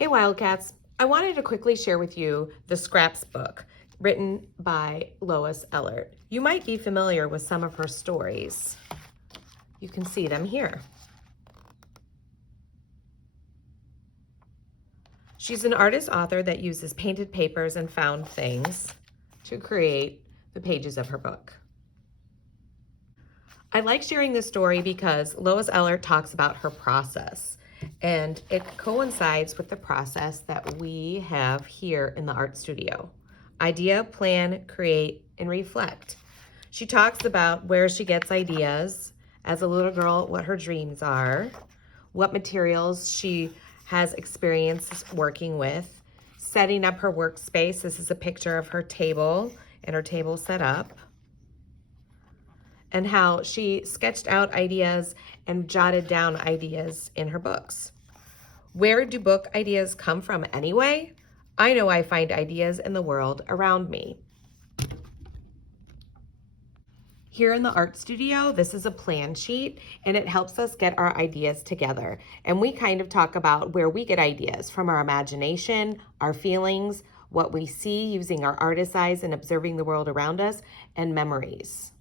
Hey Wildcats, I wanted to quickly share with you the Scraps book written by Lois Ehlert. You might be familiar with some of her stories. You can see them here. She's an artist author that uses painted papers and found things to create the pages of her book. I like sharing this story because Lois Ehlert talks about her process, and it coincides with the process that we have here in the art studio. Idea, plan, create, and reflect. She talks about where she gets ideas as a little girl, what her dreams are, what materials she has experience working with, setting up her workspace. This is a picture of her table and her table set up, and how she sketched out ideas and jotted down ideas in her books. Where do book ideas come from anyway? I know I find ideas in the world around me. Here in the art studio, this is a plan sheet, and it helps us get our ideas together. And we kind of talk about where we get ideas from: our imagination, our feelings, what we see using our artist eyes and observing the world around us, and memories.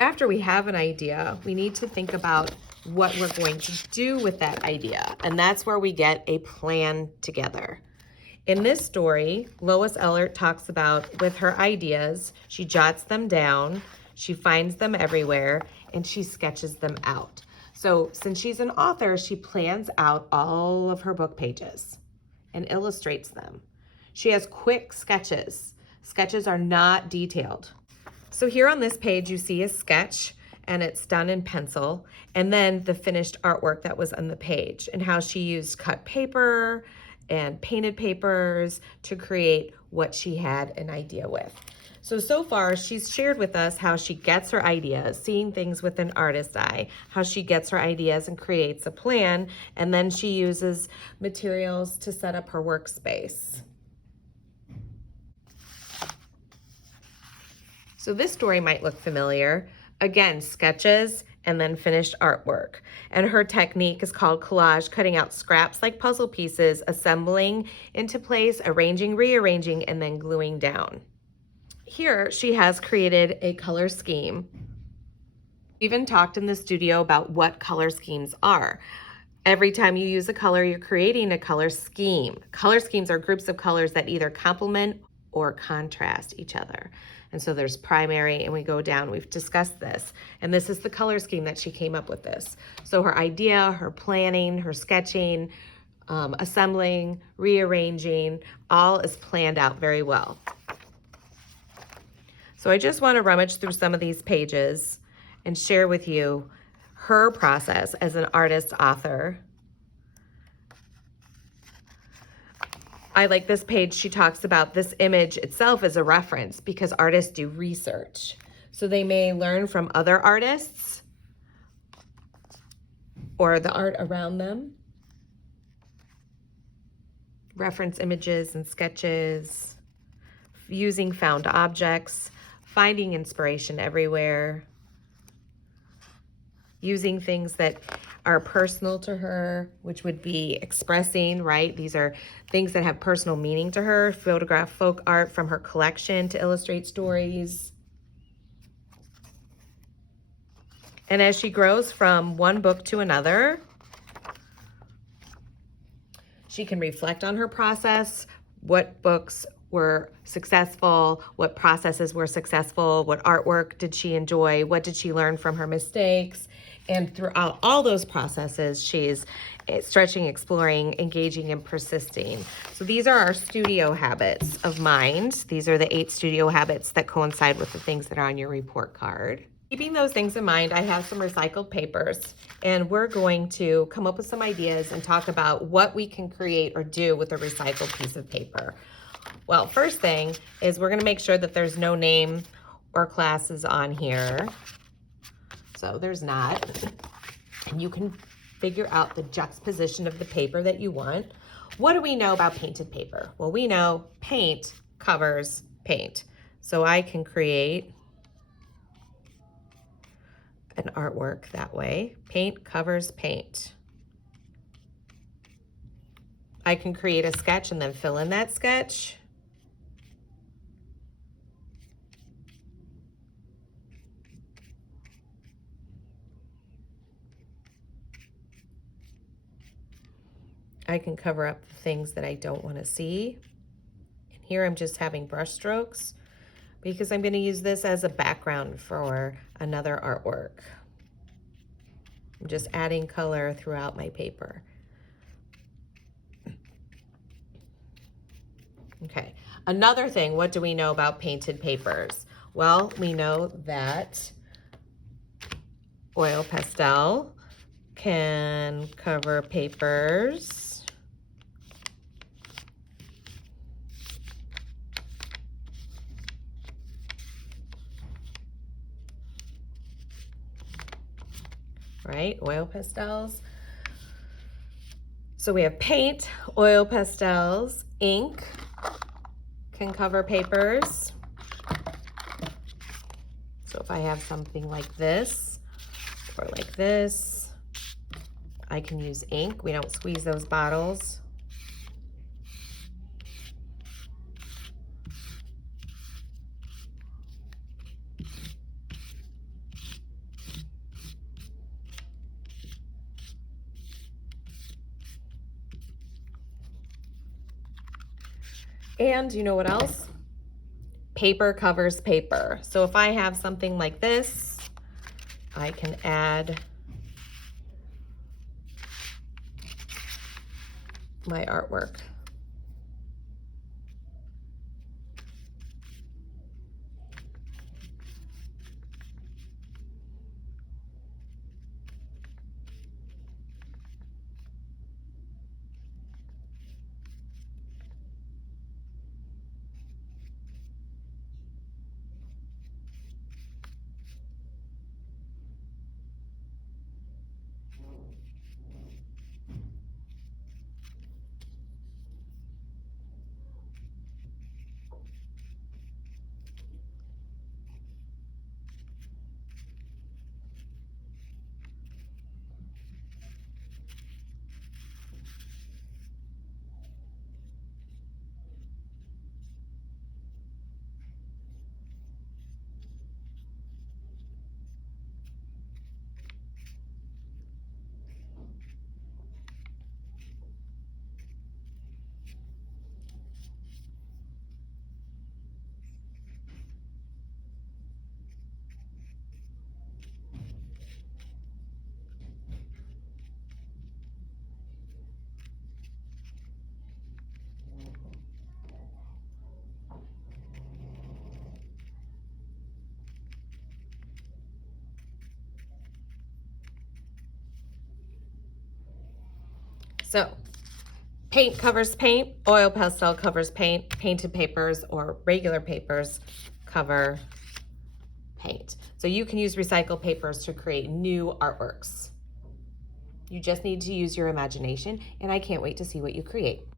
After we have an idea, we need to think about what we're going to do with that idea. And that's where we get a plan together. In this story, Lois Ehlert talks about with her ideas, she jots them down, she finds them everywhere, and she sketches them out. So since she's an author, she plans out all of her book pages and illustrates them. She has quick sketches. Sketches are not detailed. So here on this page, you see a sketch, and it's done in pencil, and then the finished artwork that was on the page, and how she used cut paper and painted papers to create what she had an idea with. So far, she's shared with us how she gets her ideas, seeing things with an artist's eye, how she gets her ideas and creates a plan, and then she uses materials to set up her workspace. So this story might look familiar. Again, sketches and then finished artwork. And her technique is called collage, cutting out scraps like puzzle pieces, assembling into place, arranging, rearranging, and then gluing down. Here, she has created a color scheme. We even talked in the studio about what color schemes are. Every time you use a color, you're creating a color scheme. Color schemes are groups of colors that either complement or contrast each other. And so there's primary, and we go down, we've discussed this. And this is the color scheme that she came up with this. So her idea, her planning, her sketching, assembling, rearranging, all is planned out very well. So I just want to rummage through some of these pages and share with you her process as an artist author. I like this page. She talks about this image itself as a reference because artists do research. So they may learn from other artists or the art around them. Reference images and sketches, using found objects, finding inspiration everywhere, using things that are personal to her, which would be expressing, right? These are things that have personal meaning to her. Photograph folk art from her collection to illustrate stories. And as she grows from one book to another, she can reflect on her process, what books were successful, what processes were successful, what artwork did she enjoy, what did she learn from her mistakes. And throughout all those processes, she's stretching, exploring, engaging, and persisting. So these are our studio habits of mind. These are the 8 studio habits that coincide with the things that are on your report card. Keeping those things in mind, I have some recycled papers, and we're going to come up with some ideas and talk about what we can create or do with a recycled piece of paper. Well, first thing is we're going to make sure that there's no name or classes on here. So there's not. And you can figure out the juxtaposition of the paper that you want. What do we know about painted paper? Well, we know paint covers paint. So I can create an artwork that way. Paint covers paint. I can create a sketch and then fill in that sketch. I can cover up the things that I don't want to see. And here I'm just having brush strokes because I'm going to use this as a background for another artwork. I'm just adding color throughout my paper. Okay, another thing, what do we know about painted papers? Well, we know that oil pastel can cover papers. Right, oil pastels. So we have paint, oil pastels, ink can cover papers. So if I have something like this or like this, I can use ink. We don't squeeze those bottles. And you know what else? Paper covers paper. So if I have something like this, I can add my artwork. So paint covers paint, oil pastel covers paint, painted papers or regular papers cover paint. So you can use recycled papers to create new artworks. You just need to use your imagination, and I can't wait to see what you create.